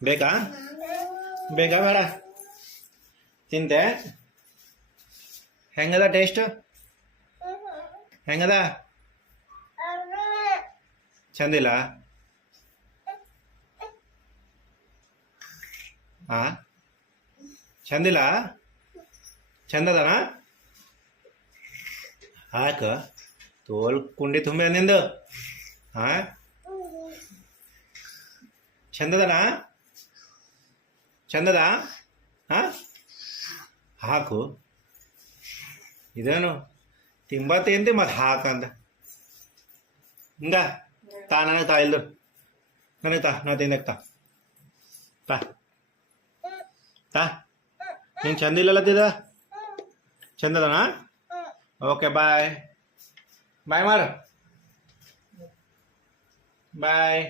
ಬೇಕಾ ಬೇಕಾ ಬೇಡ ತಿಂತೆ ಹೆಂಗದ ಟೇಸ್ಟ್ ಹೆಂಗದ ಚಂದಿಲ್ಲ ಹಾ ಚಂದಿಲ್ಲ ಚಂದದನ ಹಾಕ ತೋಲ್ ಕುಂಡಿ ತುಂಬಿ ನಿಂದು ಹಾ ಚಂದದನ ಚಂದದ ಹಾ ಹಾಕು ಇದೇನು ತಿಂಬತ್ತೇಂತಿ ಮತ್ತು ಹಾಕಂದ ಹಿಂಗ ತಾ ನನಗೆ ತಾ ಇಲ್ದು ನನಗೆ ತಾ ನಾ ತಿಂದಕ್ಕೆ ತಾ ತಾ ಹಿಂಗೆ ಚಂದ ಇಲ್ಲತ್ತಿದ ಚಂದದನಾ ಓಕೆ ಬಾಯ್ ಬಾಯ್ ಮಾಡು ಬಾಯ್